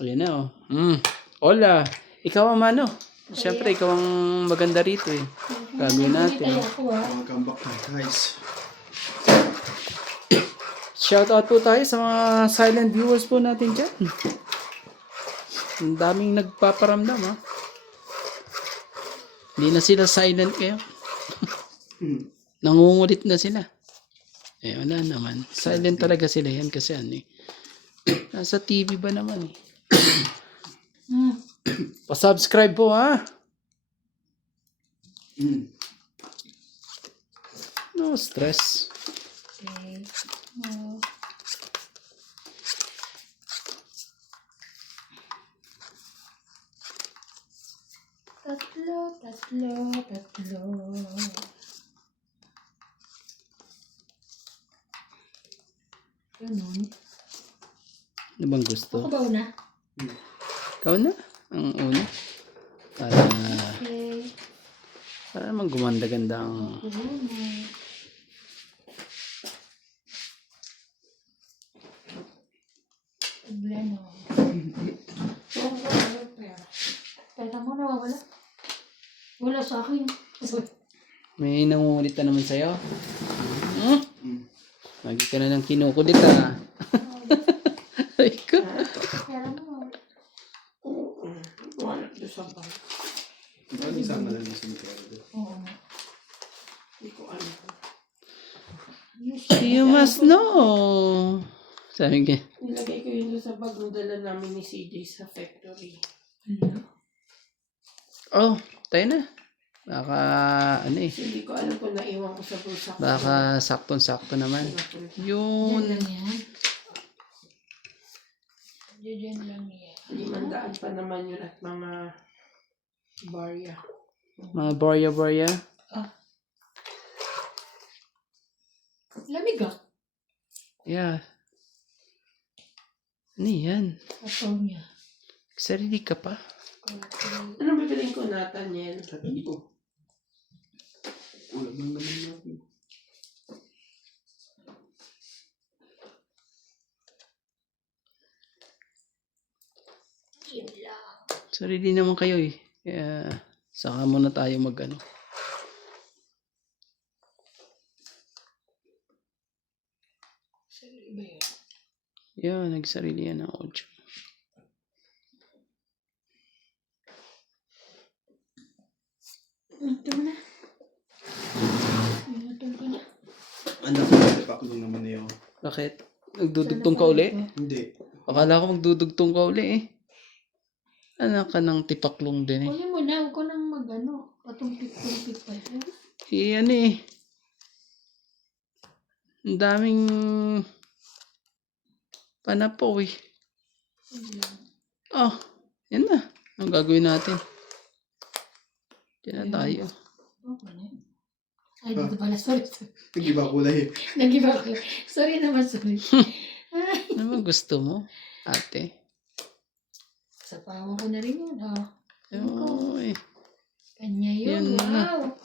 Ayan na, oh. Hola. Ikaw ang mano. Siyempre, ikaw ang maganda rito, eh. Gagawin natin. Welcome back guys. Shoutout po tayo sa mga silent viewers po natin dyan. Ang daming nagpaparamdam, ha. Hindi na sila silent kayo. Nangungulit na sila. Eh, wala naman. Silent talaga sila yan kasi ano eh. Nasa TV ba naman eh. Pa-subscribe po ha. No stress. Okay. Tatlo. Ganun. Ano bang gusto? Ako ba una? Ikaw na. Ang una. Para, Okay. para naman gumanda-ganda ang... Ako una. Problema. Pera mo nawawala. Wala sa akin. May nangungulit na naman sa'yo. Lagi ka na ng kinukulit ha. Ay ko. Pera mo. Ano isang malalising pero? Oo. You must know. Sabi ka. Nilagay ko yun doon sa bag na dala namin ni CJ sa factory. Oh, tayo na. Baka ano eh. Hindi ko alam kung naiwan ko sa bulsa ko. Baka saktong-sakto naman. Yun. Diyan lang yan. Diyan lang yan. 500 pa naman yun at mga barya. Mga barya-barya. Lamig ah. Yeah. Ano yan? Asaw niya. Sarili ka pa? Anong bibiling ko natin yan? Hindi ko. Ulam lang naman natin. Yun lang. Sarili naman kayo eh. Kaya saka muna tayo mag-ano. Sarili ba yun? Yeah, nagsarili yan ng audio. Ito na. Ito na. Anak ko, pakulong naman na yun. Bakit? Nagdudugtong ka uli? Hindi. Akala ko magdudugtong ka uli eh. Anak ka ng tipaklong din eh. Uli mo na. Huwag ko nang mag-ano. Patumpik-tumpik pa yun. Ano eh. Ang daming panapaw eh. Oh, yan na. Ang gagawin natin. Diyan na tayo. Okay na. Ay, dito pala. Sorry. Nag-iba kulay. Nag-iba ko. Sorry naman. Sorry. Ano ba gusto mo, ate? Sa pawa ko na rin yun. Oh. Oy. Kanya yun. Yan na. Wow.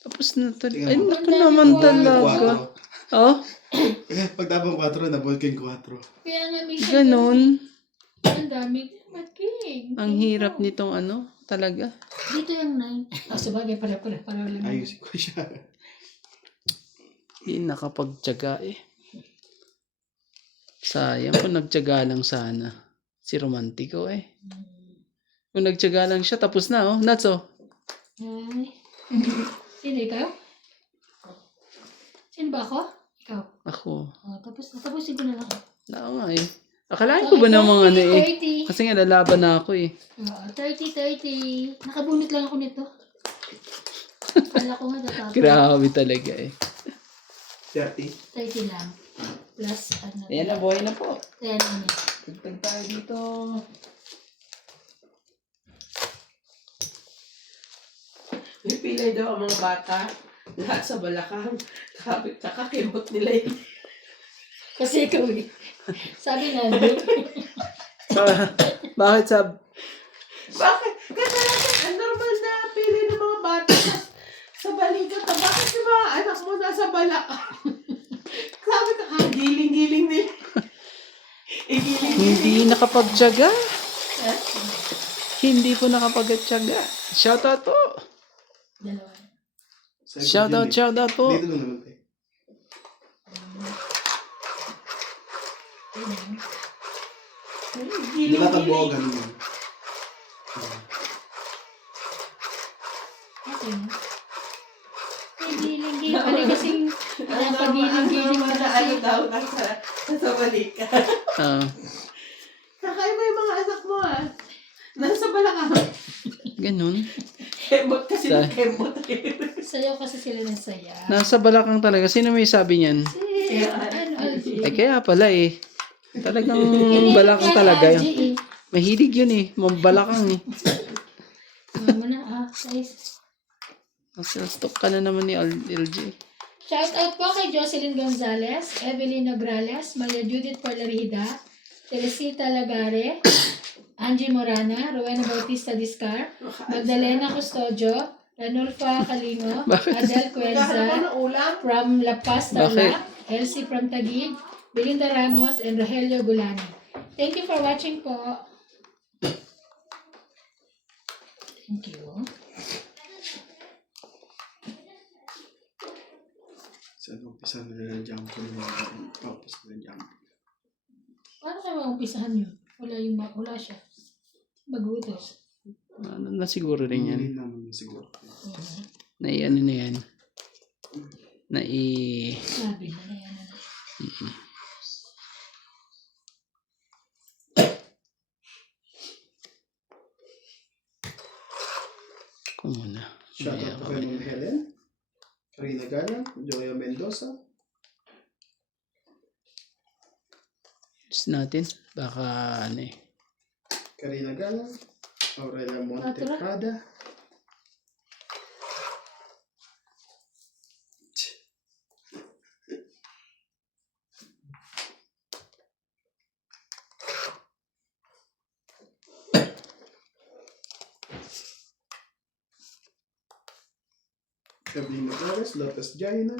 Tapos na talaga. Tingnan Ay, mo. naku naman talaga. Oh, Pagtabang 4, na-Vulcan 4. Kaya nga may ganun. Ang dami. Making. Ang hirap nitong ano, talaga. Dito yung 9. Sabagay pala lang. Ayusin ko siya. Hindi nakapagtyaga eh. Sayang kung nagtyaga lang sana. Si Romantico eh. Kung nagtyaga lang siya, tapos na oh. Nuts oh. Ay. Sino ikaw? Sino ba ako? Ikaw. Ako. Oh, tapusin ko na lang. Oo nga eh. Akalain ko ba namang ano eh. 30. Kasi nga lalaban na ako eh. 30. Nakabunot lang ako nito. Kala ko nga tatapos. Grabe talaga eh. 30. 30 lang. Plus ano. Ayan na, buhay na po. Ayan ano. Tagtag tayo dito. May pilay daw ang mga bata. Lahat sa balakang. Kakakimot nila yun. Kasi ikaw eh. Sabi na. Bakit Bakit? Kasi ang normal na pili ng mga bata sa balikat. Bakit yung mga anak mo nasa balakang? Sabi ka, giling-giling nila. hindi nakapagtyaga? Hindi po nakapagtyaga. Shoutout po. Dalawa. Shoutout po. Dito lang naman tayo. Nilatabuo ganun yun. Okay na. Giling-giling. Pali kasing pinapagiling-giling Ano kasi. daw, nasa balikat. Ah, Kakaiba yung mga anak mo ah. Nasa balakang. ganun. Kemot kasi Sa- ng kemot. Sayaw kasi sila ng saya. Nasa balakang talaga. Sino may sabi niyan? Ano, Algie? Ay, kaya pala eh. Talagang balakang talaga yun. Mahilig yun eh. Mambalakang eh. Mama na, guys. Stok ka na naman ni LJ. Shout out po kay Jocelyn Gonzalez, Evelyn Nograles, Maria Judith Porlarida, Teresita Lagare, Angie Morana, Rowena Bautista Discar, Magdalena Custodio, Ranulfa Calingo, Adel Kakaroon Cuenza, ng ulam. from La Paz, Tarlac, Elsie from Taguig, Belinda Ramos, and Rogelio Gulani. Thank you for watching po. Thank you. Saan umpisa na nila jump ko nila. Tapos na jump. Paano kayo maumpisahan yun? Wala siya. Bagutos. Ano na siguro rin yan. Hindi naman siguro. Ano na yan. Sabi na yan. Kung muna. Shoutout po kay Ma'am Helen, Karina Galang, Joya Mendoza, Just natin. Baka ano eh. Karina Galang, Aurelia Monte Tara. Prada, Evelyn Flores, Lopez Jaina,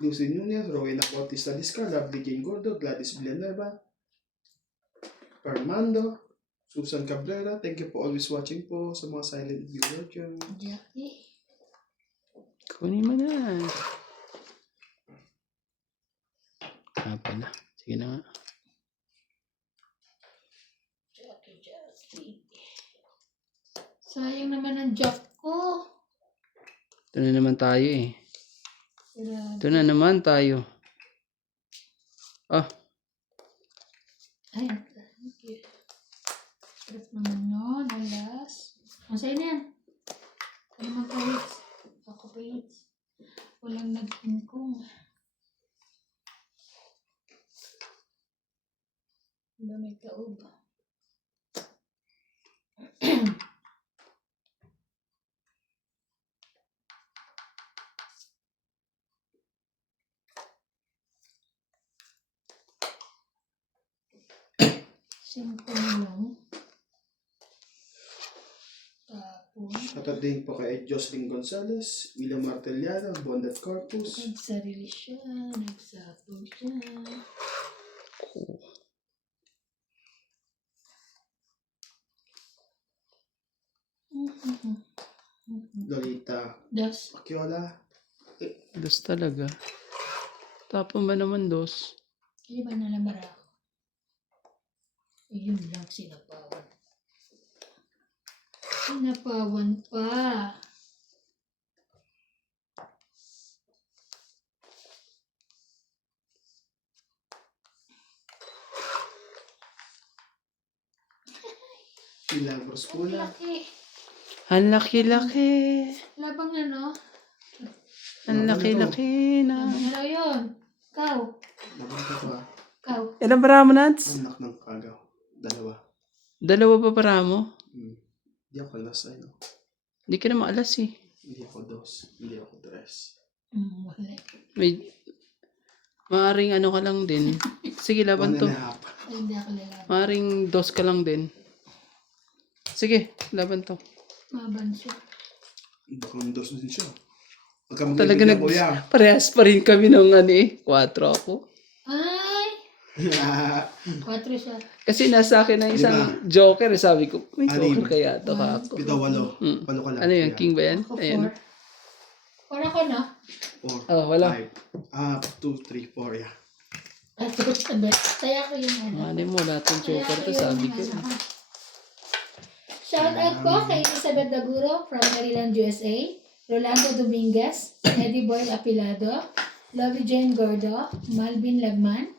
Lucy Nunez, Rowena Bautista Discar, Lovely Jane Gordo, Gladys Villanueva, Armando, Susan Cabrera. Thank you for always watching po sa mga silent viewer dyan. Jackie. Kunin mo na. Pala. Sige na nga. Jackie. Sayang naman ang job ko. Ito na naman tayo eh. Grabe. Ito na naman tayo. Ah, Ay, thank you. Sarap naman nun. Alas. Masaya na yan. Ano naman paits? Ako paits. Walang nagkingkong. Diba may taob? Simple lang. Tapos, Shoutout din po kay Jocelyn Gonzalez, William Martellana, Bondet Corpus, nagsarili siya. Nagsapog siya. Lolita Das. Akiola, dos talaga. Tapon ba naman dos? Iba na lang marako. Yun lang sinapawan. Sinapawan pa. Milagros Pula, Laki. Ang laki-laki. Labang na, no? Ang laki-laki na. Ano yun? Ikaw. Nabangka pa, Ikaw. Ilan para mo, Nats? anak ng kagaw, dalawa. Dalawa pa para mo? Hindi ako alas, ano. Hindi ka na maalas eh. Hindi ako dos, hindi ako tres. Wala. May... Maaring ano ka lang din. Sige, laban to. 1.5. Ay, hindi ako lalaban. Maaring dos ka lang din. Sige, laban to. Maban siya. Bakang dos din siya. Talaga Pagka kuya. Parehas pa rin kami ng ano eh. 4 ako. Ay! 4 siya. Kasi nasa akin ang isang joker. Sabi ko, may Anim. joker kaya ito ka ako. 7, 8. Mm. Palo ka lang. Ano yan? King ba yan? Ako Ayan. 4. 4 ako, no? 4, Oh, wala. 5. 2, 3, 4, yeah. Ito, sabi. Kaya ko yung ano. Ano mo lahat ng joker to, sabi ko. Shout out po kay Elizabeth Daguro from Maryland, USA. Rolando Dominguez, Eddie Boyle Apilado, Lovie Jane Gordo, Malvin Lagman,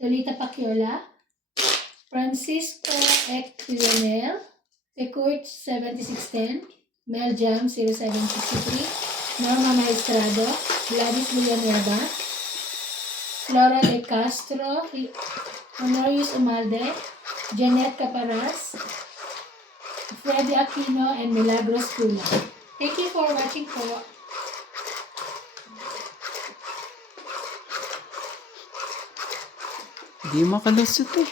Lolita Paciola, Francisco Equionel, Ecourt 7610, Mel Jam 0763, Norma Maestrado, Gladys Villanueva, Flora De Castro, Honorius Umalde, Janet Caparas, Freddy Aquino, and Milagros Tula. Thank you for watching po. Hindi makalusot eh.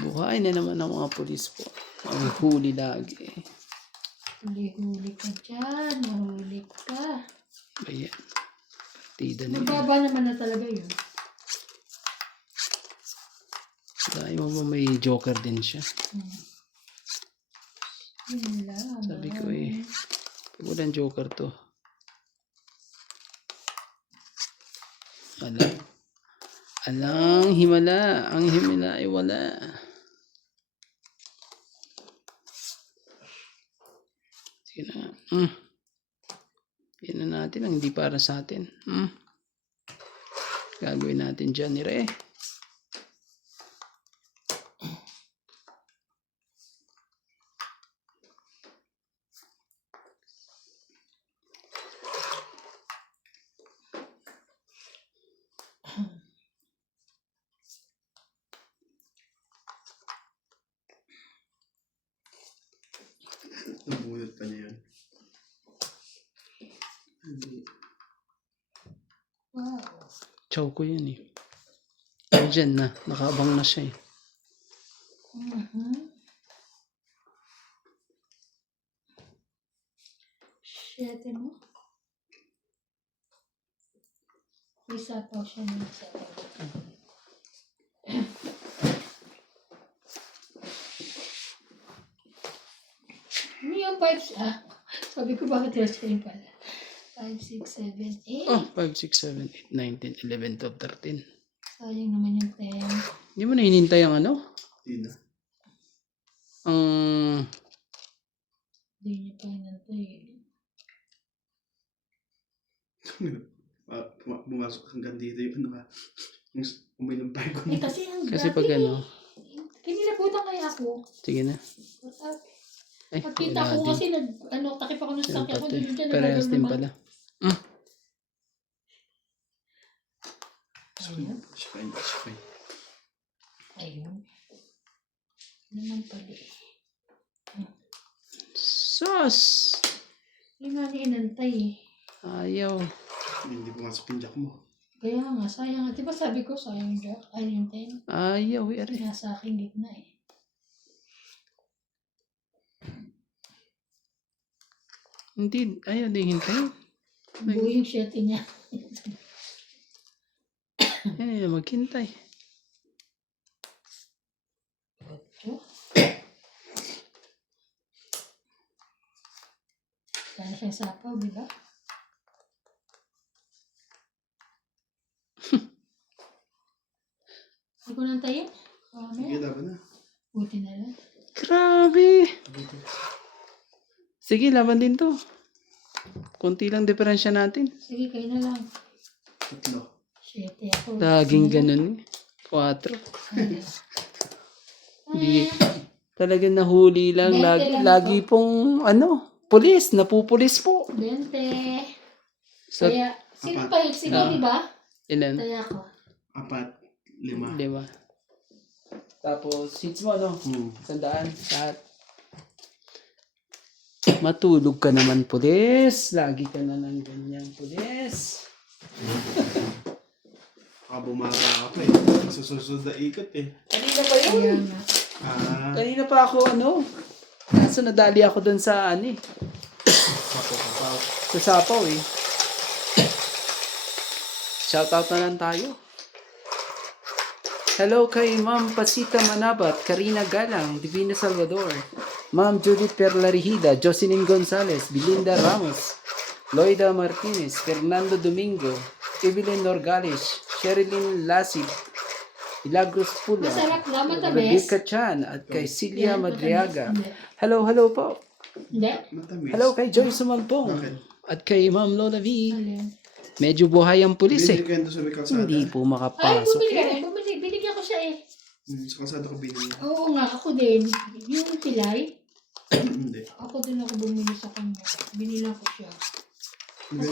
Buhay na naman ang mga pulis po. Ang huli lagi. Huli-huli ka dyan. Mahuli ka. Ayan. Tida na yun. Mababa naman na talaga yun. Dahil mo may joker din siya. Yun lang. Sabi ko eh. Pag walang joker to. Alang himala. Ang himala ay wala. Sige na. Yan na natin ang hindi para sa atin. Gagawin natin dyan ni Re. Nabunot pa niya yun. Wow. Chow ko yun eh. Ay, dyan na. Nakaabang na siya eh. Siyete mo. Isa pa siya ng siyete. Ano yung 5? Sabi ko bakit yung screen pala. 5, 6, 7, 8. Oh, 5, 6, 7, 8, 9, 10, 11, 12, 13. Sayang naman yung 10. Hindi mo na hinintay ang ano? Hindi na. Ang... Hindi niya pa inantay. Bumasok hanggang dito yung ano ka. Yung uminom tayo ko. Eh kasi ang Kasi dati pag eh. ano... Kinilabutan kaya ako. Sige na. Ay, Pagkita wala ko din. kasi takip ako ng Ayun sakya ko. pati. Doon dyan, Parehas din naman. pala. Ayun. Fine. Ayun. Naman pala eh. Sus! Hindi nga niya inantay eh. Ayaw. Hindi pumasok yung jack mo. Kaya nga, sayang nga. Diba sabi ko, sayang yung jack. Ay, yung 10. Ayaw. Are. Nasa aking gitna eh. Hindi. Ayaw din hintayin. Buo yung 7 niya. Yan na maghintay. 8. Kaya siyang sapaw, di ba? Hindi ko nantayin. Sige, laban na. Buti na lang. Grabe! Dito. Sige, laban din to. Konti lang diferensya natin. Sige, kayo na lang. 3. 7 ako. Laging ganun eh. 4. Hindi. Talagang nahuli lang. 20 Lagi, lang lagi pong pulis. Napupulis po. 20. So, Kaya, sino pa hit? Sino, di ba? ilan? Kaya ako. 4, 5. 5. Tapos, seats mo, no? 100. Lahat. Matulog ka naman, pulis. Lagi ka na ng ganyan, pulis. Bumaba ka pa eh. Masusunod na ikot eh. Kanina pa yun. Kaya nga. Kanina pa ako, kaso nadali ako dun sa, Sapaw. sa sapaw eh. Shoutout na lang tayo. Hello kay Ma'am Pasita Manabat, Karina Galang, Divina Salvador, Ma'am Judith Perlarihida, Jocelyn Gonzalez, Belinda Ramos, Loida Martinez, Fernando Domingo, Evelyn Norgalish, Sherilyn Lasig, Milagros Pula, Masarap na, matamis. Rebecca Chan, at kay Celia Yan, Madriaga. matamis. Hello po. Hindi. Matamis. Hello kay Joy Sumampong. Bakit? At kay Ma'am Lola V. Alin? Medyo buhay ang pulis Binili eh. ko yan doon sa may kalsada. Hindi po Ay, makapasok bumili ka eh. rin. Binigyan ko siya eh. Sa kalsada ko binili. Oo nga, ako din. Yung pilay, Hindi. ako din ako bumili sa kanya. Binila ko siya. Hindi.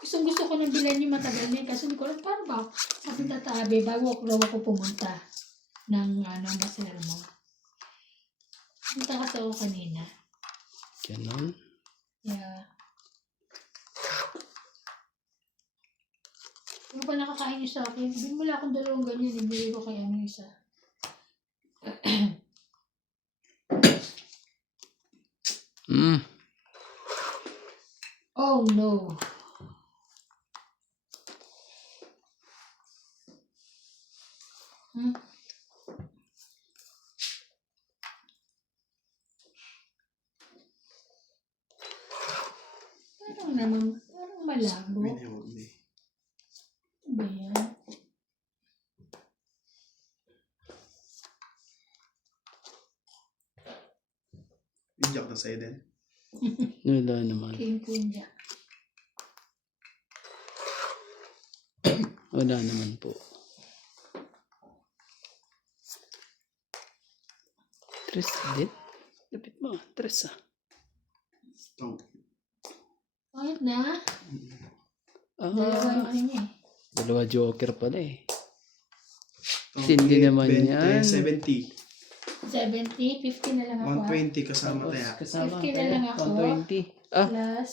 Gusto ko nang bilan yung matagal na yun. Kasi hindi ko alam, paano ba? Sabi tatabi, bago ako pumunta ng Masera mo. Punta kasi ako kanina. Ganon. Yeah. Ano pa nakakain niyo sa akin? Bumula akong dalawang ganyan. Ibili ko kay isa. Oh no. Hmm? Parang malabo. Binili ko. Hindi. Ano ba yan? Injak na sa'yo din. Wala naman. King niya. Wala naman po. Tres din? Lapit mo. Tres ah. Ito. Bakit na? Dalawa yung ano niya eh. Dalawa joker pala eh. Ito. Tindi naman 20, yan. 70. 70, 50 na lang ako. 120 kasama Tapos kaya. kasama 50 na lang ako. 120. Ah, Plus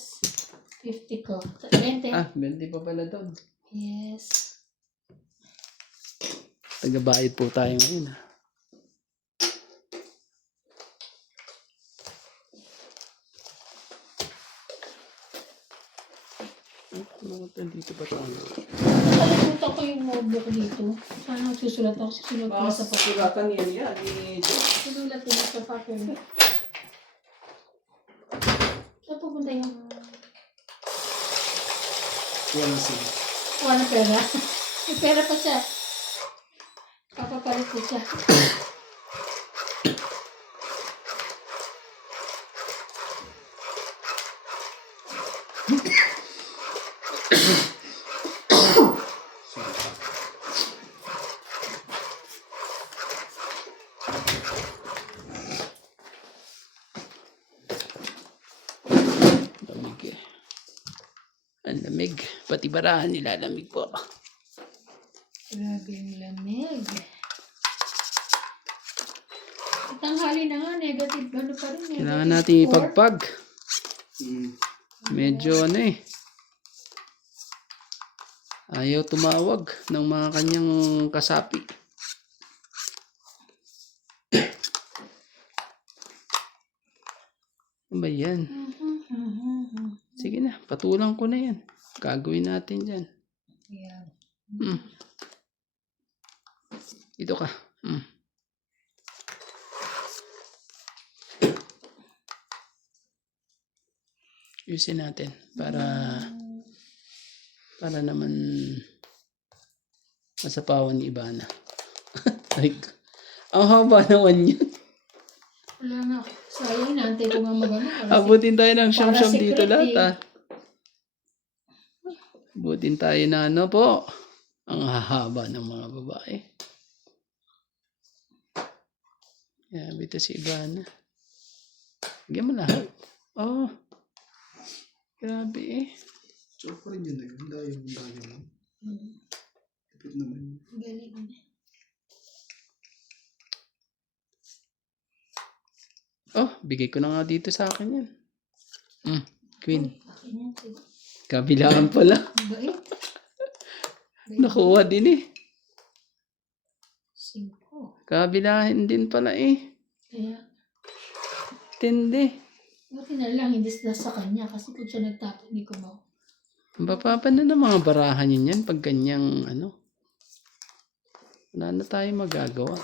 50 ko. 20. 20 pa pala doon. Yes. Tagabayad po tayo ngayon ah. Dito ba tayo? Nakalimutan ko yung notebook dito. Sana susulat ako. Susulat ko sa papel. Sulatan yan. Susulat ko sa papel. Saan pupunta yung Wala sila. wala pera? May pera pa siya. Papapalit ko siya. Lamig eh. Ang lamig. Pati barahan nilalamig po. Grabe yung lamig. Tanghali na nga, negative ano pa rin. Kailangan natin ipagpag. Medyo ano eh. Ayaw tumawag ng mga kanyang kasapi. Ano ba yan? Sige na, patulang ko na yan. Gagawin natin dyan. Yeah. Dito ka. Ayusin natin para naman masapawan ni Ibana. Like, ang haba naman yun. Wala na. Sayang, naantay ko nga magano. Abutin tayo ng siyam-siyam Para dito secret lahat eh. ah. Abutin tayo na ano po. Ang hahaba ng mga babae. Grabe ito si Ibana. Bigyan mo lahat. Oh. Grabe eh. So, pa rin yun na yun. Dayo. Tipid naman yun. Galing. Oh, bigay ko na nga dito sa akin yan. Queen. Akin yan. Sige. Kabilaan pala. Bait. Nakuha din eh. 5. Kabilahin din pala eh. Kaya, Tindi. buti na lang, hindi sila sa kanya. Kasi kung siya nagtapo, hindi ko Mapapa na ng mga barahan yun yan pag ganyang ano. Wala na tayo magagawa.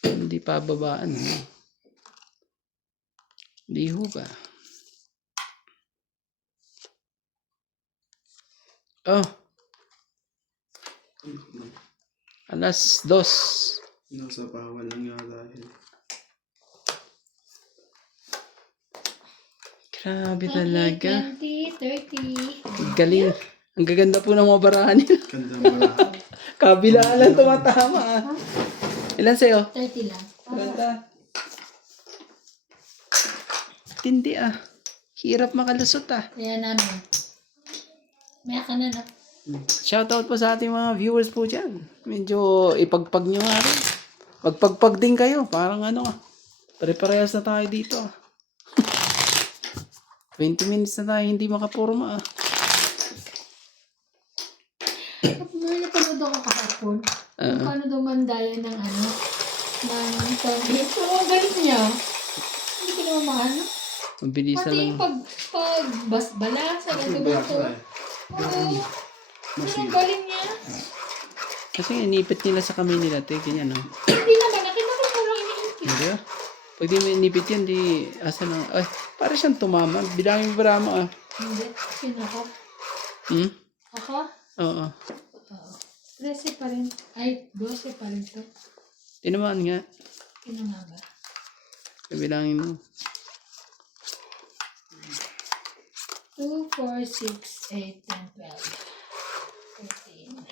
Hindi pa babaan. Ano? Hindi ho ba? Oh, alas 2. Nasa bawal lang nga dahil. Grabe Okay, talaga. 20, 30. Galing. Ang gaganda po ng mga barahan nila. Ganda barahan. Kabilaan lang tumatama. Ilan sa'yo? 30 lang. Ganda. Tindi ah. Hirap makalusot ah. Kaya namin. Maya ka na, no? Shoutout po sa ating mga viewers po dyan. Medyo ipagpag nyo nga rin. Magpagpag din kayo. Parang ano ah. Pare-parehas na tayo dito ah. 20 minutes na tayo hindi makapurma ah. May napanood ako kahapon. Kung paano daw mandaya ng ano, ng pag-hit. Pero ang galing niya. Hindi ko naman maano. Mabilis Pati lang. yung pagbasbala sa ganito. Oo. Pero ang galing niya. Kasi inipit nila sa kamay nila. Ganyan no. Hindi naman. Nakita ko parang iniipit. Hindi ah. Pag di mo inipit yan, di asa na. Ay, para siyang tumama. Bilangin mo brama ah. Hindi. Sino ako? Hmm? Ako? Oo. Oo. 13 pa rin. Ay, 12 pa rin to. Tinamaan nga. Sino nga ba? Bilangin mo. 2, 4, 6, 8, 10, 12, 13.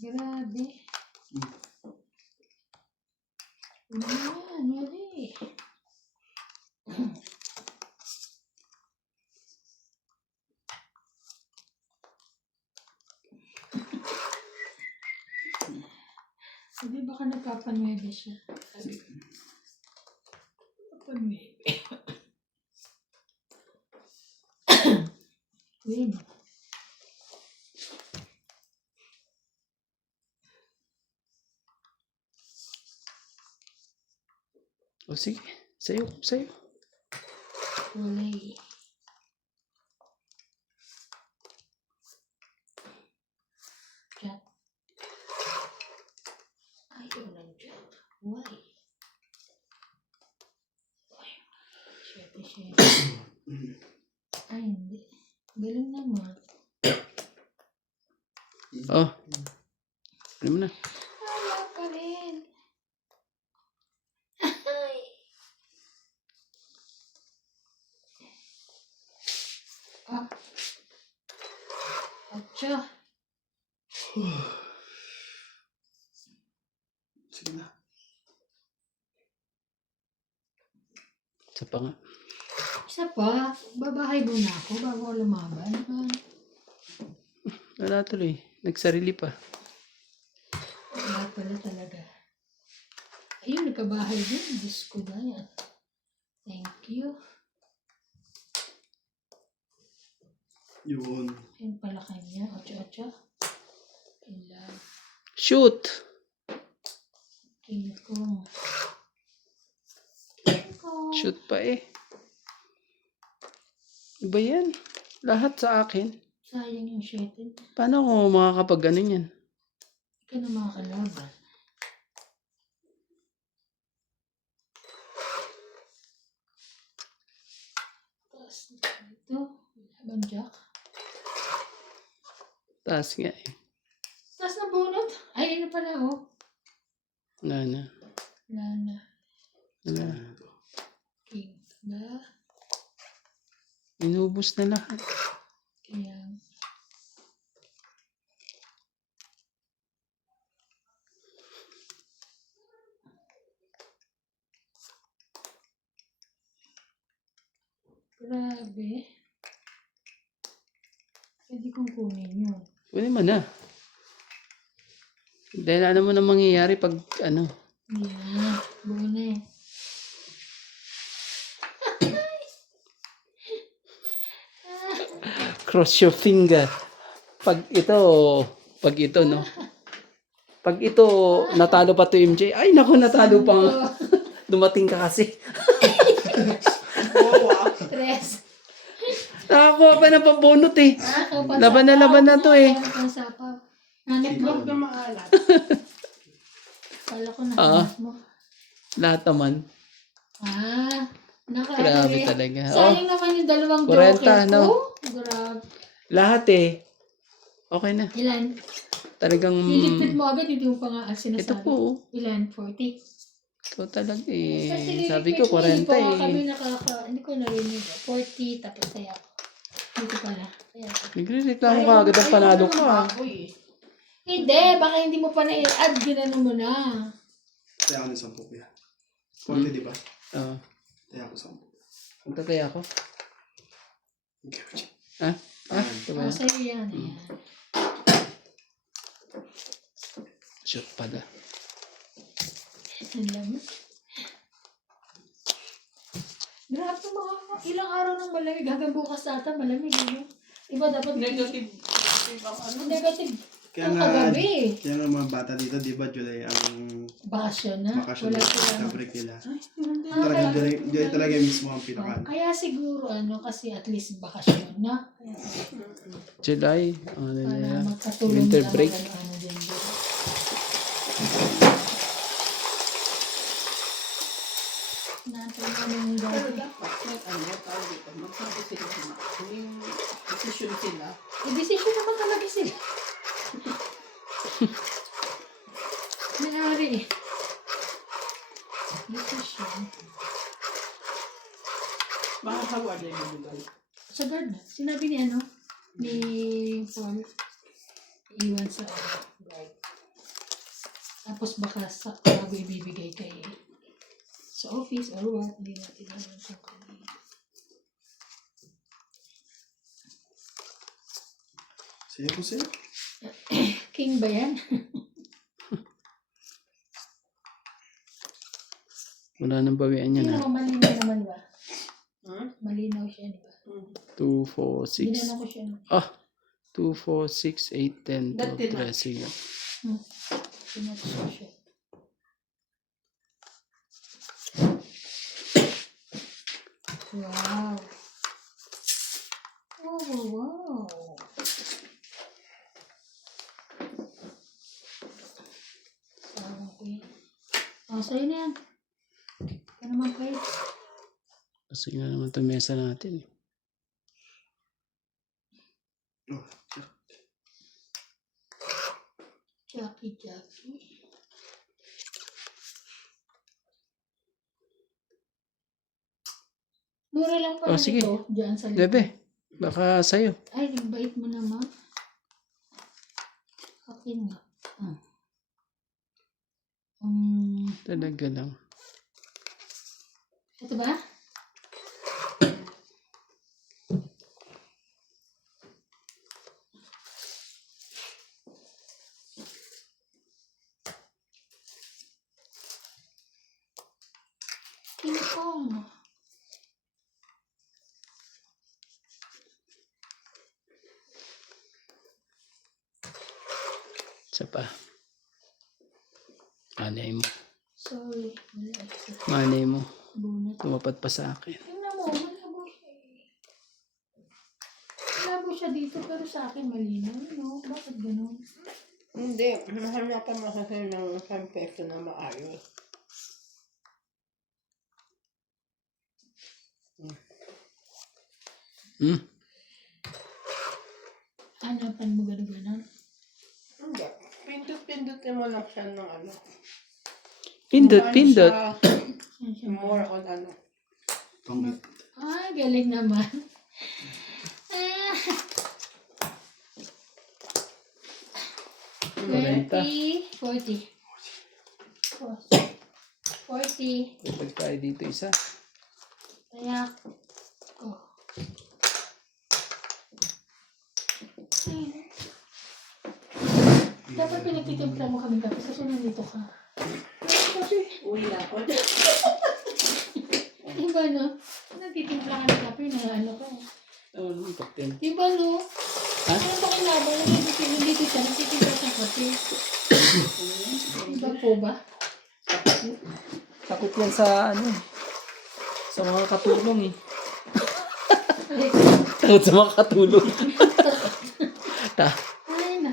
Grabe. Ano yan? Yari. Sabi baka nagpapanuebe siya. Sabi ko. Papanuebe. Win. O sige. Sa'yo. Sa'yo. Kulay. Jack. Ayaw ng Jack. Why? Shete. Ay, hindi. Galing naman. Oh. Ano mo na? Ayaw pa rin. Ay. Ah. Atcha. Sige na. Isa pa nga. Isa pa, babahay muna ako bago ako lumaban. Wala tuloy. Nagsarili pa. Wala pala talaga. Ayun, nagkabahay din. Diyos ko na yan. Thank you. Yun. Ayun pala kanya. Ocho. Ilan. Shoot! King Kong. Shoot pa eh. Iba yan. Lahat sa akin. Sayang yung shuttle. Paano ako makakapag ano yan? Hindi ka na makakalaban. Tapos dito. Laban Jack. Taas nga eh. Tapos na bunot. Ay, ano pala oh. Wala na. Wala na. Wala. King na. Inubos na lahat. Kaya. Grabe. Pwede kong kunin yun. Pwede man na. Dahil ano mo na mangyayari pag ano. Yan. Buo na eh. Cross your finger. Pag ito, Pag ito, no? Pag ito, natalo pa to MJ. Ay, naku, natalo pa nga. Dumating ka kasi. Oo ah. Tres. Nakakuha pa na pambunot eh. Laban na to eh. Pansapaw. Hanap mo. Huwag na maalat. Kala ko nahanap mo. Lahat naman. Grabe talaga. Sayang naman yung dalawang 40, joker. no? Grabe. Lahat eh. Okay na. Ilan? Talagang... Lilipid mo agad, hindi mo pa nga sinasabi. Ito po. Ilan? 40? Ito talaga eh. Kasi Sabi lilipid ko mo, 40 hindi pa nga eh. kami hindi ko narinig. 40, tapos saya ko. Dito pala. Saya ko. Nagre-reklamo ka agad ang panalo ka. Ako eh. Hindi, baka hindi mo pa na-i-add, ginano mo na. Kaya ako ng 10 kuya. 40, di ba? Oo. Kaya ako 10. Magtataya ako. Okay. Ha? Ito ba yan? Sa'yo yan. Ayan. Shoot pala. Ang lamig. Grabe mga ilang araw ng malamig. Hanggang bukas ata malamig. Iba dapat Negative. Negative. Kaya Ang nga, kagabi. kaya nga mga bata dito, di ba, July ang Bakasyon na. bakasyon Wala nila, sila. break nila. Ah, Talagang kaya- July talaga mismo ang pinaka. Kaya siguro kasi at least bakasyon na. July. Ano na Para yan? magkatulong Winter na break. ano din. Natin anong Pero dati. dapat tawag dito, magsabi sila na yung decision sila. Decision naman talaga sila. Nangyari eh. Decision. Baka haward na yung bigay. Sa guard na. Sinabi ni ni Paul, iwan sa guard. Tapos baka sa bago ibibigay kay sa office or what, hindi natin alam kung kanina. Sige po sila. King ba yan? Wala nang bawian Hindi yan ha. naman malinaw naman ba? Malinaw siya, di ba? 2, 4, 6. Ginanong ko siya. 2, 4, 6, 8, 10, Dati 12, na. 13. Sige. Ginanong ko siya. Wow. Wow. Sama ko yan. Sa'yo na yan. Ito naman kayo. Kasi nga naman ito mesa natin. Oh, sure. Jackie. Mura lang pala Oh, sige. ito. Diyan sa likod. Bebe, baka sa'yo. Ay, nagbait mo naman. Akin nga. Talaga lang. Ito ba? King Kong. Isa pa. Malay mo. Sorry. Wala isa. Malay mo. Bunot. Tumapat pa sa akin. Tingnan mo, malabo siya eh. Malabo siya dito pero sa akin malinaw. No? Bakit ganun? Hindi, mahanapan mo kasi ng 5 peso na maayos. Hanapan mo ganun. Hindi. Pindot-pindutin mo lang siya ng ano. Pindot. Yan siya. More on ano. Panggit. Ay, galing naman. 20, 40. 40. Kapag tayo dito isa. Kaya, dapat pinagtitimpla mo kami kape kasi nandito ka. Uwi na ako. Diba no? Nagtitimpla ka ng kape na ano ka. Ano, captain? Diba no? Ha? Ano pa kinabang nandito siya, nagtitimpla yan sa ano, sa mga katulong eh. Takot sa mga katulong. Ay na.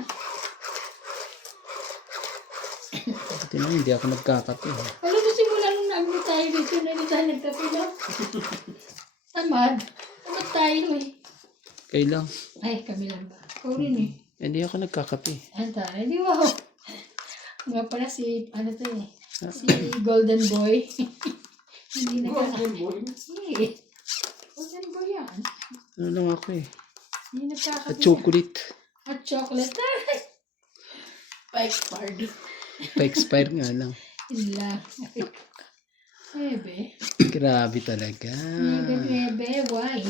Buti na hindi ako nagkakape. Alam mo, simula nung nag tayo dito, na hindi tayo nagkape na. Tamad. Tamad tayo eh. Kayo lang. Ay, kami lang ba? Ikaw rin eh. Hindi ako nagkakape. Anta, di wow. Nga pala si, ano to eh, si Golden Boy. Hindi na Golden boy. Eh, Golden Boy yan. Ano lang ako eh. Hindi nagkakape. At chocolate. At chocolate. Pa-expired. Pa-expire nga lang. Yun lang. Ebe. Grabe talaga. Ebe, why?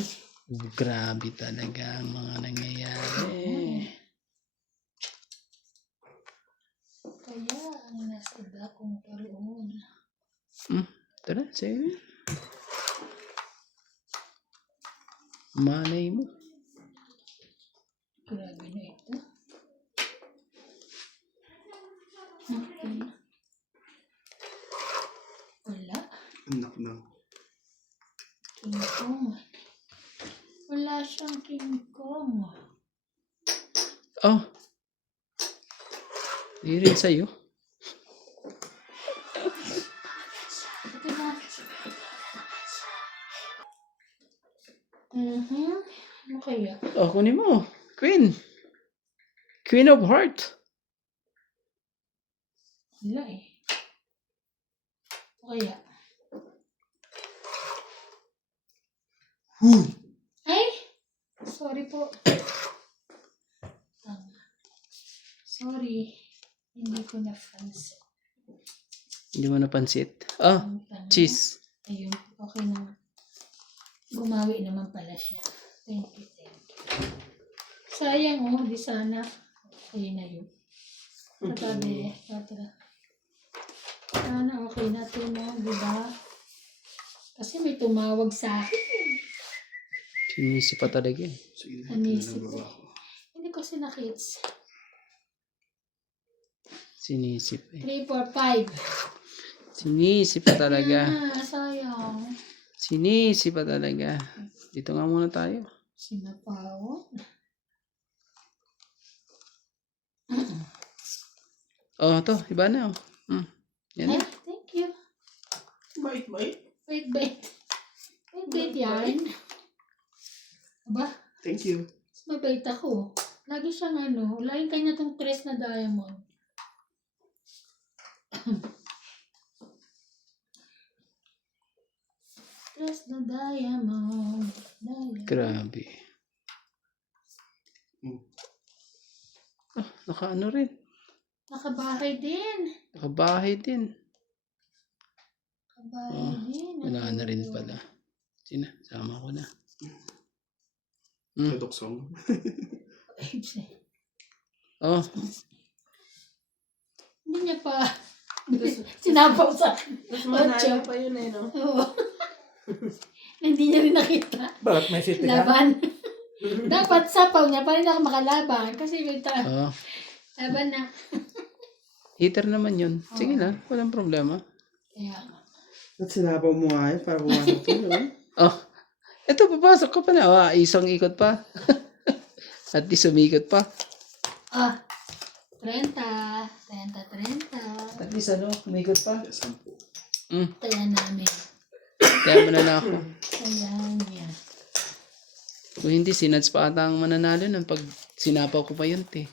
Grabe talaga ang mga nangyayari. Kaya, ang nasa dakong paroon. Tara, sige. Manay mo. Grabe na ito. Okay. Wala. Anak na. King Kong. Wala siyang King Kong. Oh. Hindi rin sa'yo. Ito na. Ano kaya? Oh, kunin mo. Queen. Queen of Heart. Wala eh. Ano kaya? Ay! Sorry po. Tama. Sorry. Hindi ko na-fancy. Hindi mo napansit. Ah, Tama. cheese. Ayun. Okay naman. Bumawi naman pala siya. Thank you, thank you. Sayang oh. Di sana. Okay na yun. Tatabi. Tatra. Sana okay na ito mo. Diba? Kasi may tumawag sa akin. Sinisi pa talaga eh. Sige na. Anisip Baba eh. ko. Hindi ko sinakits. Sinisip eh. 3, 4, 5. Sinisip pa talaga. Sayang. Sinisip pa talaga. Dito nga muna tayo. Sinapawon. Oh, to. Iba na. Oh. Yan Ay, na. thank you. Bait. Wait, wait. Wait, yan. Aba, Thank you. mabait ako. Lagi siyang ano, laging kanya tong tres na diamond. Tres na diamond. Grabe. Ah, nakaano rin. Nakabahay din. Nakabahay din. Nakabahay din. Wala na rin pala. Sina, sama ko na. Tutuksong. Oh, Hindi niya pa sinapaw sa akin. Mas manalo pa yun eh, no? Oo. Hindi niya rin nakita. Bakit may city ka? Laban. Dapat sapaw niya para hindi ako makalaban. Kasi may oh. laban na. Heater naman yun. Sige na, walang problema. Kaya nga. At sinapaw mo nga yun para pumasok ito, no? Oh, eto, papasok ka pa na. Ah, isang ikot pa. At least umikot pa. Ah, 30. 30. At least ano, umikot pa. Yes, 10. Kaya namin. Kaya manana ako. Kaya niya. Kung hindi, sinads pa ata ang mananalo nun pag sinapaw ko pa yun, te.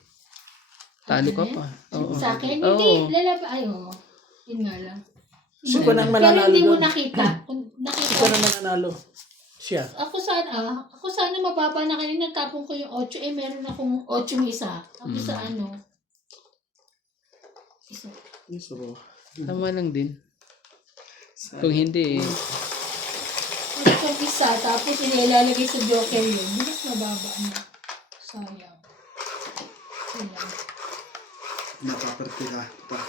Talo ka pa. Oo. Sa akin, Oo. hindi. Lalaba. Ay, oo. Yun nga lang. So, ko nang Pero mananalo hindi mo doon. nakita. Kung Ikaw nakita. na mananalo. Siya. Ako sana mababa na kanina. Tapong ko yung 8. Eh, meron akong 8 isa. Ako sa ano. Isa. Yes, bro. Tama lang din. Kung hindi, 8 isa. Tapos inilalagay sa joker yun. Hindi mas mababa na. Sayang. Sayang. Napapertira pa.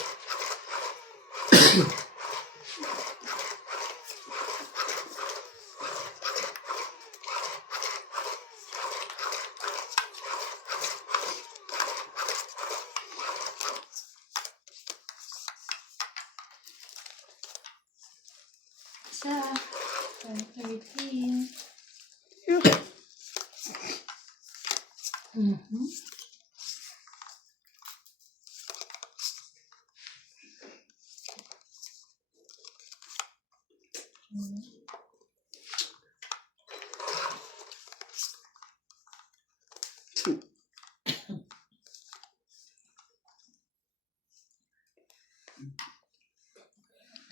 Isa. 13. Mhm.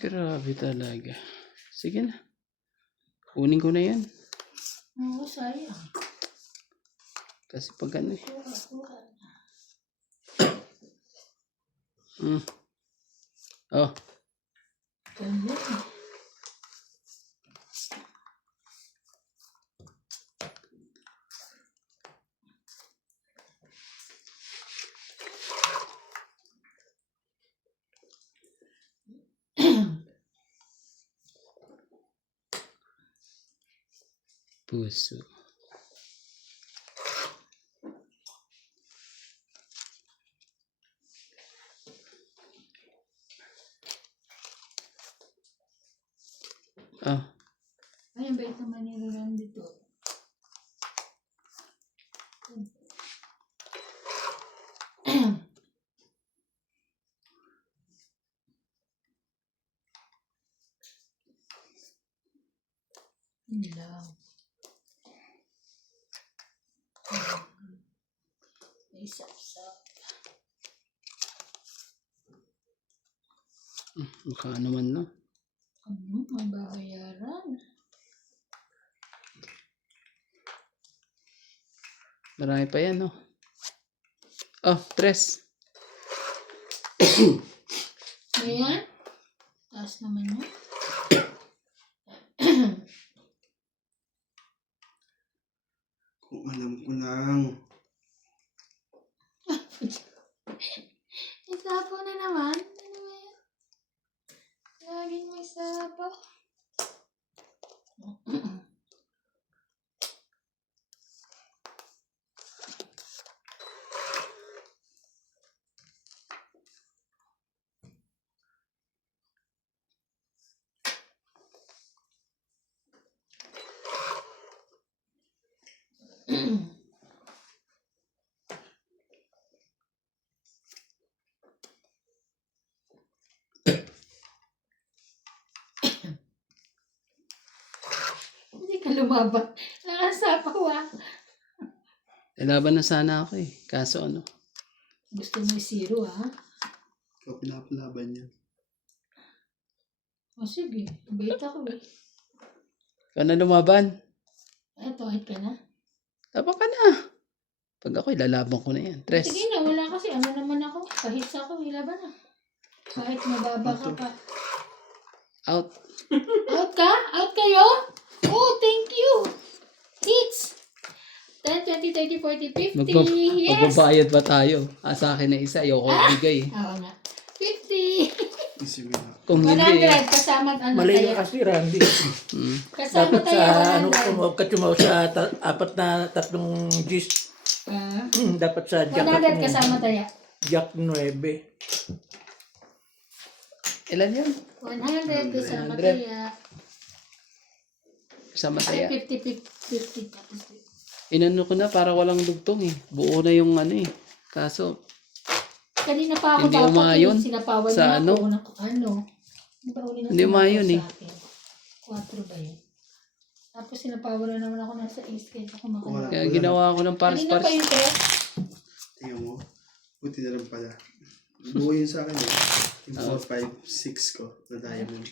Grabe talaga. Sige na. Kunin ko na yan. Oo, sayang. Kasi pag ano eh. Kuha. Oh, Ganyan. puso. Ah, Ay, ang bait naman ni Roland dito. Yun lang. May sap-sap. mukha naman no. May babayaran. Marami pa yan no. Oh, 3. Ayan. Taas naman yan. Kung alam ko lang. Isapaw na naman. Ano ba yan? Laging may sapaw. Hindi ka lumaban. Nakasapaw ah. Laban na sana ako eh. Kaso ano. Gusto mo zero ah. Ikaw pinapalaban niya. O sige, bait ako eh. Ikaw na lumaban. Eto, kahit ka na. Laban ka na. Pag ako, lalaban ko na yan. 3. Sige na, wala kasi. Ano naman ako? Kahit sa ako, ilaban na. Kahit mababa ka pa. Out. Out ka? Out kayo? Oh, thank you. Hits. 10, 20, 30, 40, 50. Yes. Magbabayad ba tayo? Sa akin na isa. Ayoko bigay. Oo nga. 50. Isipin na. Kung hindi 100 kasama ano Mali tayo. ka kasi, Randy. Kasama Dapat tayo sa, 100. katumaw sa 3 Gs. Ah, Dapat sa Jack 100 kasama tayo. Jack 9. ilan yan? 100 kasama 100. tayo. Kasama Ay, tayo. 50, 50. Inano ko na para walang dugtong eh. Buo na yung ano eh. Kaso, Kanina pa ako Hindi dapat umayon sinapawan sa niya ano? ako. Ano? Bauli na Hindi sinapaw umayon sa eh. akin. 4 ba yun? Tapos sinapawan na naman ako nasa east kaya ako Wala. makalawa. kaya ginawa ko ng Kanina pa pares-pares. yung test? Tingnan mo. Buti na lang pala. Buo yun sa akin eh. Yung 4, 5, 6 ko na diamond.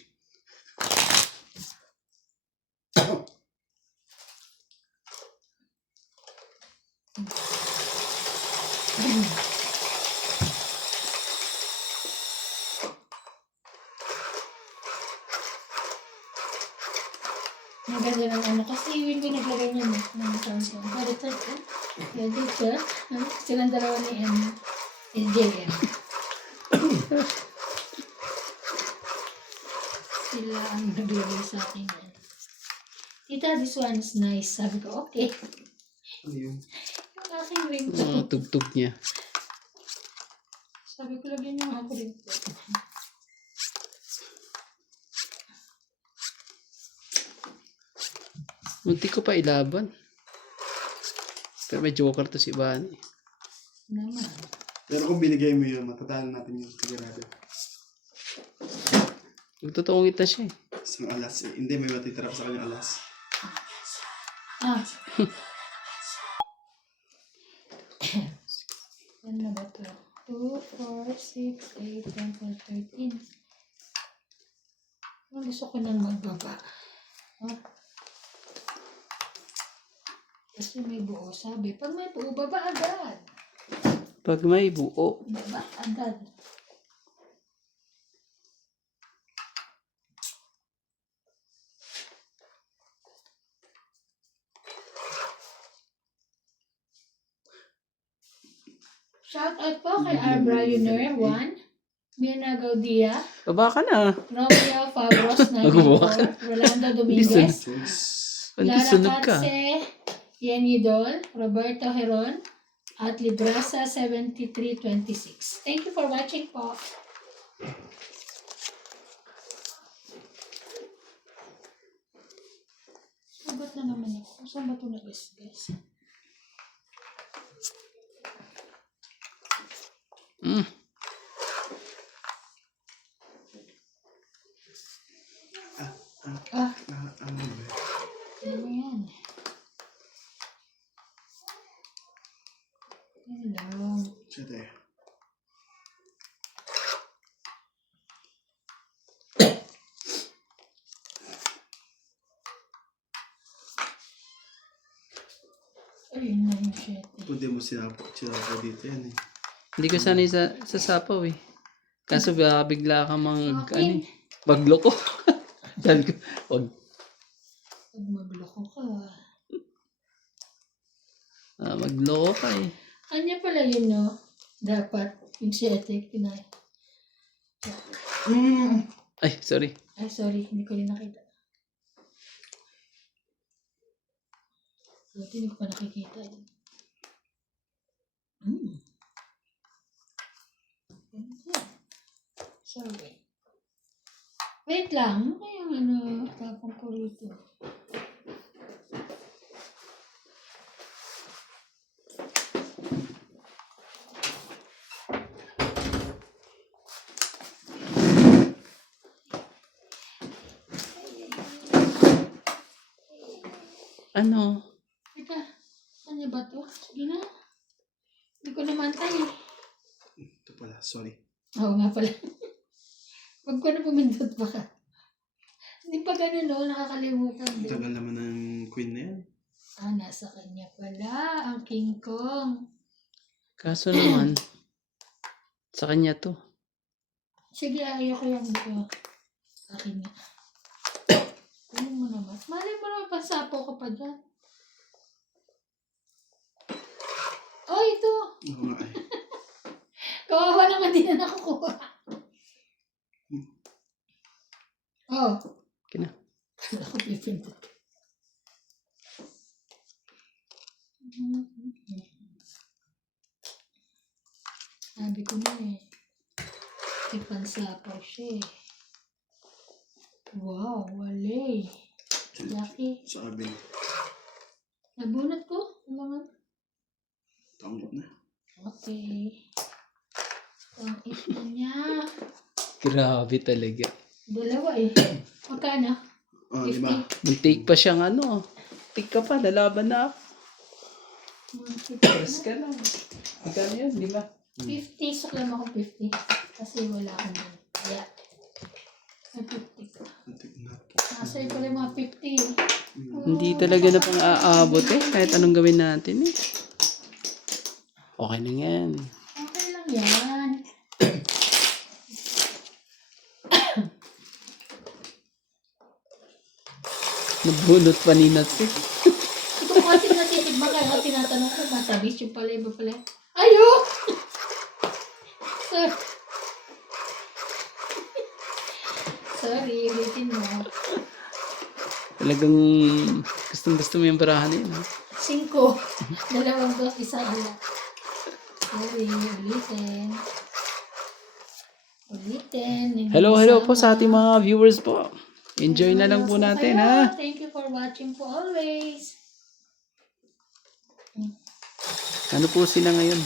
Ang ganda ng ano. Kasi yung naglagay niya ng transo. Pero ito, yan dito. Silang dalawa ni JM. Sila ang naglagay sa akin yan. Tita, this one is nice. Sabi ko, okay. Ano yun? Yung aking ring Mga tugtog niya. Sabi ko, lagyan niyo ako dito. Munti ko pa ilaban. Pero may joker to si Bunny. Naman. Pero kung binigay mo yun, matatalo natin yung sigurado. Magtotoong kita siya eh. Isang alas eh. Hindi, may matitira pa sa kanya alas. Ah. Yan na ba ito? 2, 4, 6, 8, 10, 12, 13. Gusto ko nang magbaba. Ah. Kasi may buo, sabi. Pag may buo, baba agad. Pag may buo. Baba agad. Shout out po kay R. Bryoner, 1. Mirna Gaudia, Baba ka na. Romeo Fabros, Magbubuka ka 94. Rolando Hindi Dominguez. Choice. Hindi Lara sunod ka. Katse, Yenidol, Roberto Heron, at Librasa 7326. Thank you for watching po. Sabat na naman ako. Saan ba ito na-guys? Mm. Ah, Ano ba? ano yan? Hello. Siyete. Ayun na yung shit. Pwede mo sinapo dito yan eh. Hindi ko sanay sa sapaw eh. Kaso bigla ka mang, Akin. ano eh, magloko. Sabi ko, wag. Pag magloko ka. Magloko ka eh. Kanya pala yun, no? Dapat yung shete, pinay. Ay, sorry. Ay, sorry. Hindi ko rin nakita. Buti hindi ko pa nakikita yun. Sorry. Wait lang. Ano kayang ano, tapong ko rito? Ano? Teka, ano ba to? Sige na. Hindi ko naman tayo. Ito pala, sorry. Oo nga pala. Wag ko na pumindot pa ka. Hindi pa ganun, no? Nakakalimutan din. Tagal naman ng queen na yan. Ah, nasa kanya pala. Ang King Kong. Kaso naman, sa kanya to. Sige, ayoko yung ito. Akin nga. Ano mo naman? Malay mo naman, pansapo ka pa dyan. Oh, ito. Oo nga eh. Kawawa naman din na nakukuha. Oh. Kina. Ako pipindot. Sabi ko na eh. Ipansapaw siya eh. Wow, wale. Lucky. Sabi na. Nabunot ko? Naman. Tanggap na. Okay. Ang ito niya. Grabe talaga. Dalawa eh. Magkano? Ah, 50. 5. Mag-take pa siyang ano. Take ka pa, lalaban na ako. 150 Press na. ka lang. Magkano yun, 5? 50. Suklam ako 50. Kasi wala akong doon. Kaya. May 50 ka. Nasa iyo pala yung mga 50 eh. Hindi talaga na pang aabot eh. Kahit anong gawin natin eh. Okay na yan. Okay lang yan. Nabunot pa ni Nats eh. Ito ko kasi natitigma kayo. Tinatanong ko, matamis yung pala, iba pala. Ayo! Sorry, ulitin mo. Talagang gusto mo yung barahan na yun. Ha? 5. 2 dos, isa ala. Sorry, ulitin. Ulitin. Hello po sa ating mga viewers po. Enjoy na lang po Ayos natin, kayo. ha? Thank you for watching po always. Ano po sila ngayon?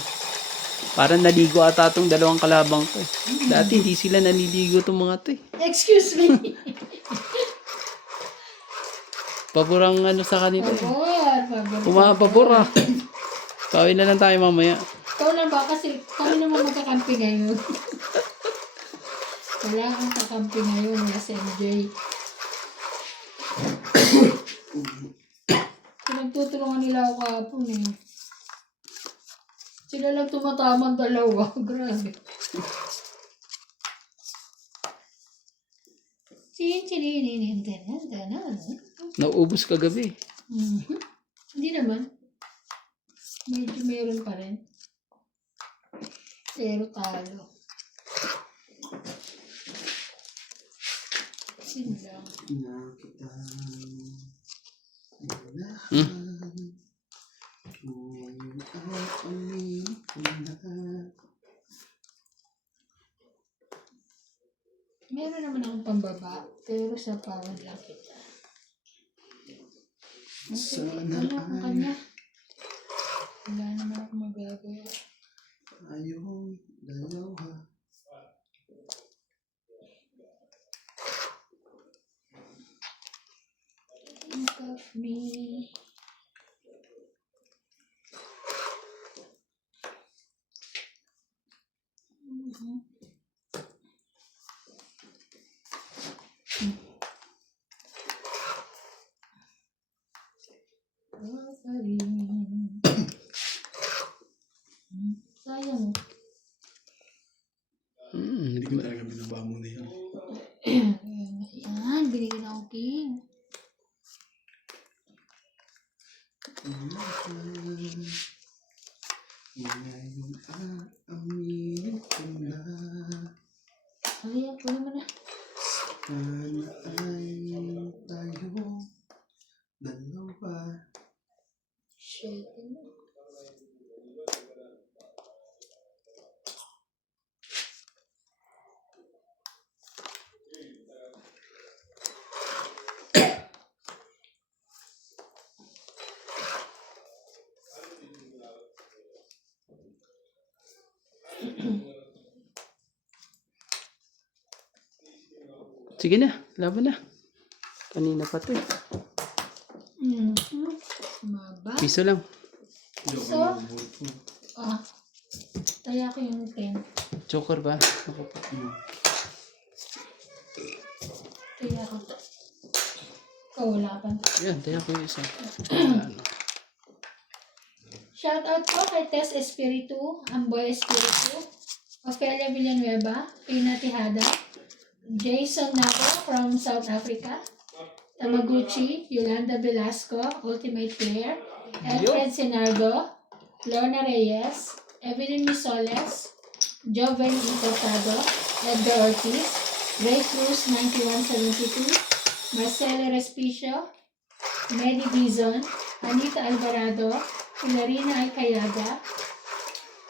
Parang naligo ata itong dalawang kalabang ko. Dati hindi sila naliligo itong mga to eh. Excuse me. Paborang ano sa kanila eh. Pabor. Pumapabor ah. Kawin na lang tayo mamaya. Ikaw lang ba? Kasi kami naman magkakampi ngayon. Wala akong kakampi ngayon. Wala si MJ. Pinagtutulungan nila ako kahapon eh. Sila lang tumatamang dalawa. Grabe. Nauubos kagabi. Mhm. Hindi naman. Medyo meron pa rin. Pero talo. Yun lang. Nakita. Ngayon ang amin ko na. Meron naman akong pambaba. Pero sa pawad lang kita. Sana Wala akong ay kanya. Wala naman akong magagawa. tayong dalawa. Think of me. Mhm. Sayang. Hindi ko talaga binaba mo na yun. Yan, binigyan ako king. Ngayon ang amin ko na. Ayan, kunin mo na. Sana ay tayo dalawa. Shit. Sige na, laban na. Kanina pa to eh. Maba. Piso lang. So, taya ko yung 10. Joker ba? Ako pa. Taya ko. Ikaw, wala pa. Yan, tayo ko yung isa. Ano. Shoutout po kay Tess Espiritu, Amboy Espiritu, Ofelia Villanueva, Pina Tijada, Jason Napo from South Africa, Tamaguchi, Yolanda Velasco, Ultimate Player, Alfred Senardo, Lorna Reyes, Evelyn Misoles, Joven Importado, Edgar Ortiz, Ray Cruz 9172, Marcelo Respicio, Medi Dizon, Anita Alvarado, Hilarina Alcayaga,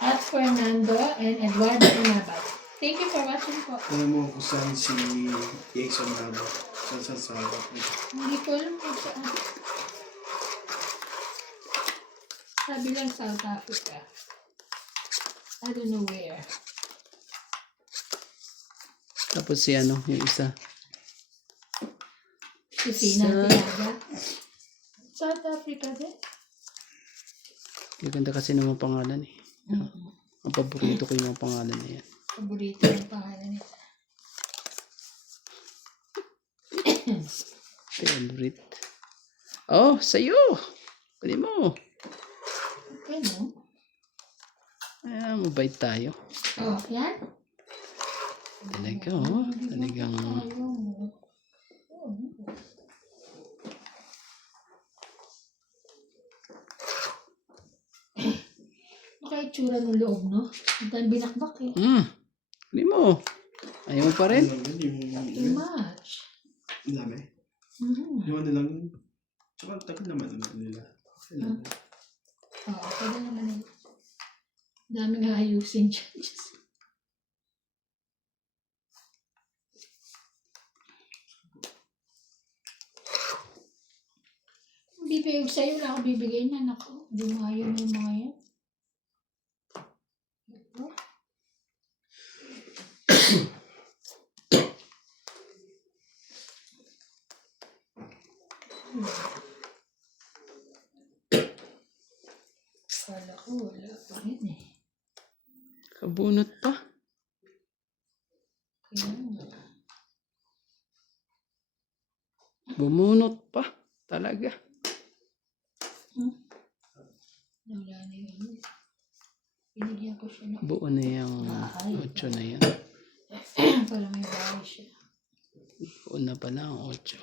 at Fernando and Eduardo Inabat. Thank you for watching po. Alam mo kung saan si Jason Nabo? Saan sa Hindi ko alam kung saan. Sabi lang South Africa. I don't know where. Tapos si ano, yung isa. Si Pina Tiaga. South Africa din. Gaganda kasi ng mga pangalan eh. Ang paborito ko yung mga pangalan na yan. Paborito yung pangalan nila. Favorite. Oh, sa'yo! Pwede mo. Okay, no? Mabait tayo. Oh, yan. Talaga, oh. Talagang... Baka itsura ng loob, no? Ang dahil binakbak eh. Pwede mo. Ayaw mo pa rin? Too much. Ang dami. Yung ano lang. Tsaka tagal naman ano nila. Kailan? Oo, pwede naman eh. Daming ayusin dyan. hindi pa yung sa'yo, wala akong bibigay na. Naku, hindi mo ayaw mo yung mga yan. Ito. Kala ko wala pa rin eh. Kabunot pa. Kaya nga. Bumunot pa. Talaga. Wala na yun. Binigyan ko siya ng Buo na yung Ay. 8 na yan. para may bahay siya. Buo na pala ang 8.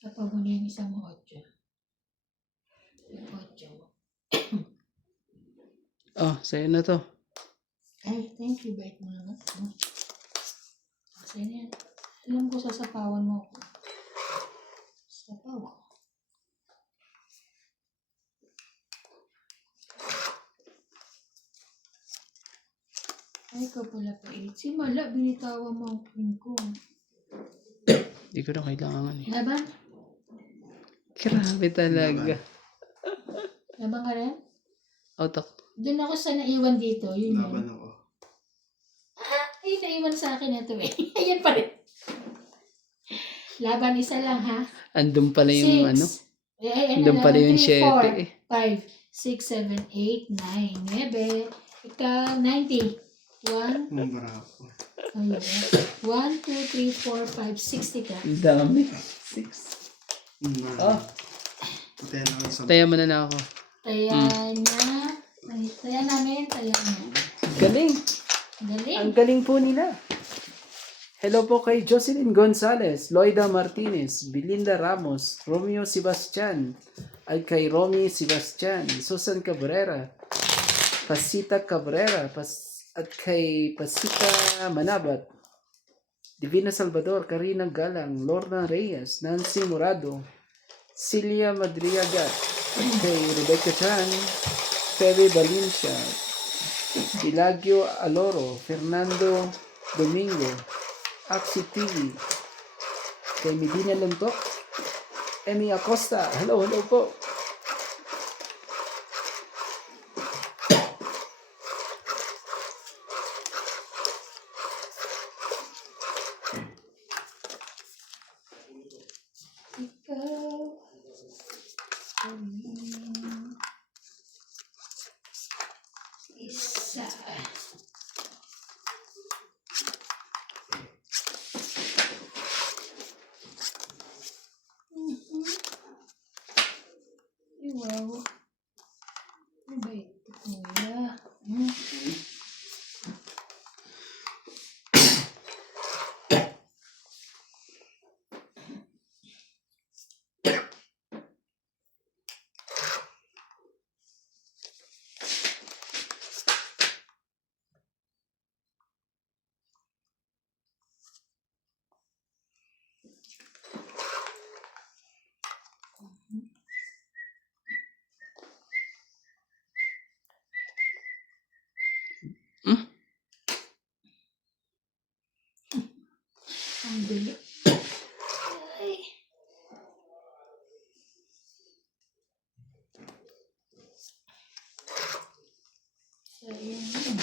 Kapag mo na yung isang 8. Yung 8 mo. Oh, sa'yo na to. Ay, thank you. Bait mo naman. Kasi yan. Alam ko sasapawan mo ako. Sapaw ko. Ay, ikaw pala pa 8. Si Mala, binitawan mo ang pin ko. Hindi ko na kailangan eh. Laban? Grabe talaga. Laban ka rin? Autok. Doon ako sa naiwan dito. Yun yun. Laban ako. Ay, naiwan sa akin ito eh. Ayan pa rin. Laban isa lang ha. Andun pala yung 6. ano. Andun Andun pala yung 7 eh. 5, 6, 7, 8, 9, 9. Ika, 90. 1, Kumbara ako. ayun. 1, 2, 3, 4, 5, 60 ka. Ang dami. 6. Oh. Patayan ako isang. Taya mo na lang ako. Taya niya. Taya namin, taya niya. Galing. Galing. Ang galing po nila. Hello po kay Jocelyn Gonzalez, Loida Martinez, Belinda Ramos, Romeo Sebastian, at kay Romy Sebastian, Susan Cabrera, Pasita Cabrera, at kay Pasita Manabat, Divina Salvador, Karina Galang, Lorna Reyes, Nancy Morado, Celia Madriaga, kay Rebecca Chan, Feli Valencia, Ilagio Aloro, Fernando Domingo, Axi TV, kay Medina Luntok, Emmy Acosta, hello po. Ikaw. Isa. Ay, wow. Ano ba ito, kuya? Ang gulo. Ay. So, yun yun.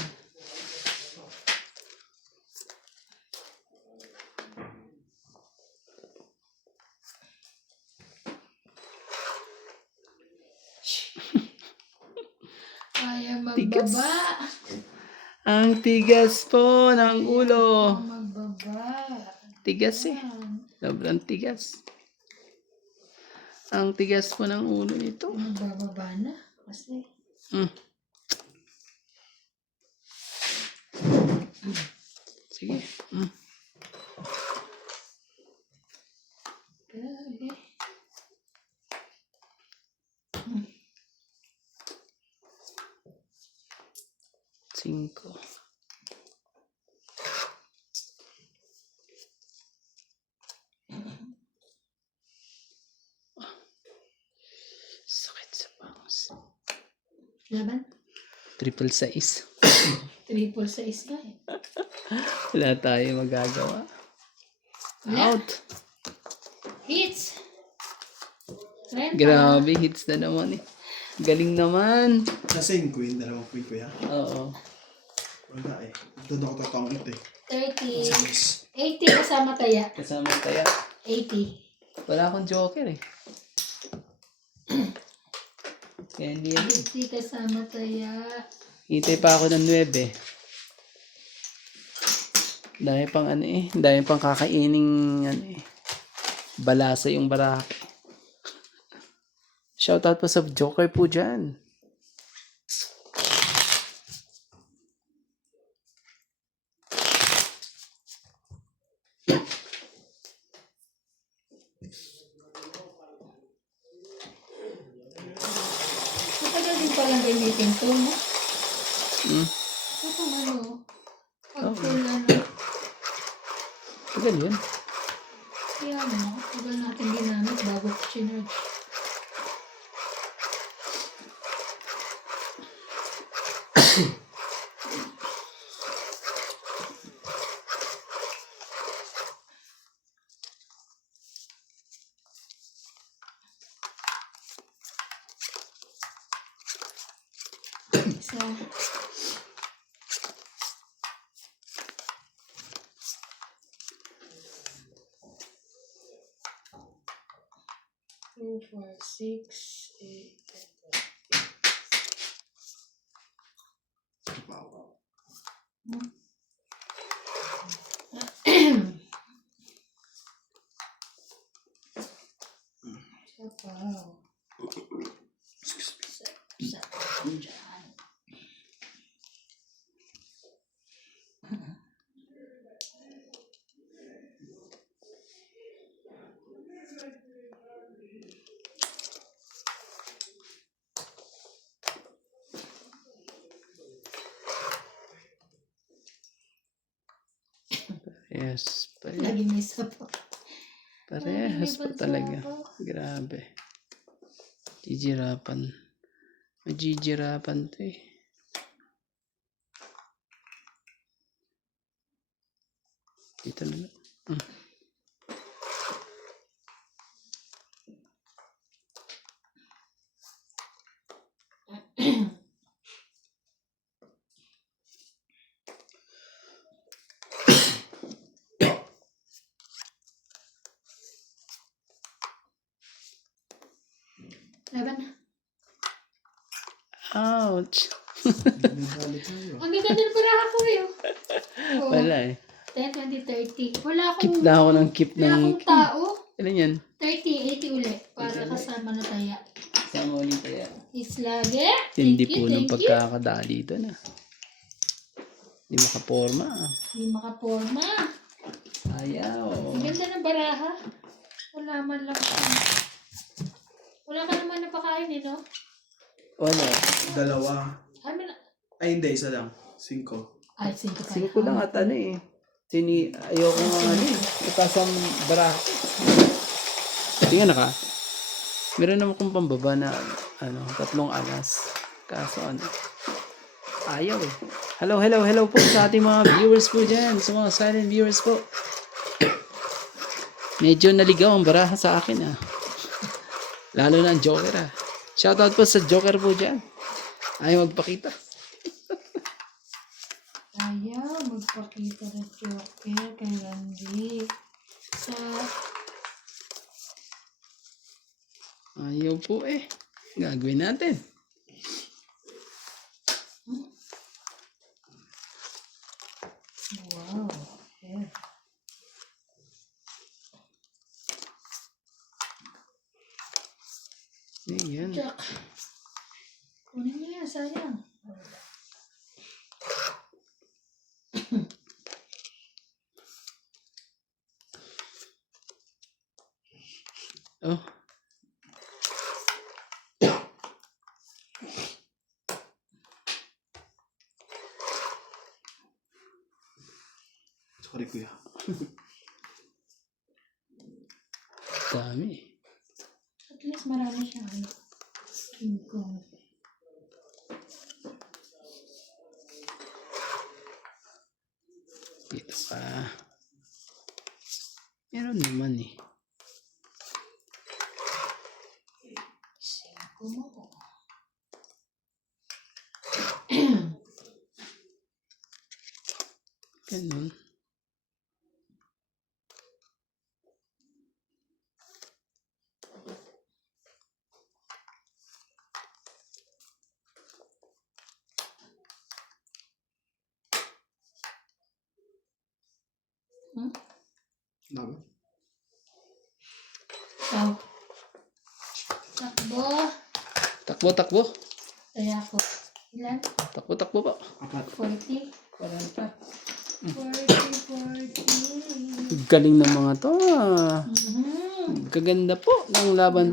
Kaya magbaba. Ang tigas po ng ulo. Magbaba. Tigas eh. Sobrang tigas. Ang tigas po ng ulo nito. Magbababa na. Kasi, Sige. grabe. Cinco. Sakit sa bangs. Laban? 666. 666 ka eh. Wala tayo magagawa. Wala. Out. Hits. 30. Grabe, hits na naman eh. Galing naman. Nasa yung queen, dalawang queen ko yan. Oo. Wala eh. Doon ako tatangit eh. 30. Yes. 80 kasama taya. Kasama tayo. 80. Wala akong joker eh. Kaya hindi yan. 80 kasama taya. Hintay pa ako ng 9. Dahil pang ano eh. Dahil pang kakaining ano eh. Balasa yung baraki. Shoutout po sa joker po dyan. Matagal din palang gamitin to, no? Hmm. Ito ano, pag Oo. full ano, Tagal yun. kaya ano, tagal natin ginamit bago ko chinarge. Isa. Two, four, 6, 8, 10. Wow. Diyan. Yes. Lagi may isa pa. Parehas pa Lagi may talaga. bansa ako. Grabe. Jijirapan. Majijirapan to eh. Dito na lang. Laban na. Ouch. Nagagalit tayo. Ang ganda ng baraha ko eh. Oh. Wala eh. 10, 20, 30. Wala akong, Keep na ako ng keep wala ng... akong tao. Ilan yan? 30, 80 ulit. Para kasama na taya. Sama ulit kaya. Islage. Hindi Thank you, po ng thank you. pagkakadali ito na. Hindi makaporma. Hindi makaporma. Ayaw. Ang ganda ng baraha. Wala man lang siya. Wala ka naman napakain eh, no? Wala. Dalawa. Ay, Ay, hindi. Isa lang. 5. ay, 5 Singko lang at ano eh. Ayoko nga ano eh. Itasang bara. Tingnan na ka. Meron naman kong pambaba na 3 alas. Kaso ano. Ayaw eh. Hello po sa ating mga viewers po dyan. Sa mga silent viewers po. Medyo naligaw ang baraha sa akin ah. Lalo na ang Joker ah. Shoutout po sa Joker po dyan. Ayaw magpakita. Ayaw magpakita ng Joker kay Randy. Sa Ayaw po eh. Gagawin natin. wow. Yeah. Ayan. Jack. Kunin niyo yan, sayang. Oh. Sorry, kuya. Dami. At least marami siyang ano. King Kong. Dito ka. Meron naman eh. Takbo mo po. Ganun. Dami. Oh. Takbo. Takbo, takbo. Kaya ako. Ilan? Takbo, takbo po. 40. 40. 40. Galing ng mga to. Mhm. Kaganda po ng laban po.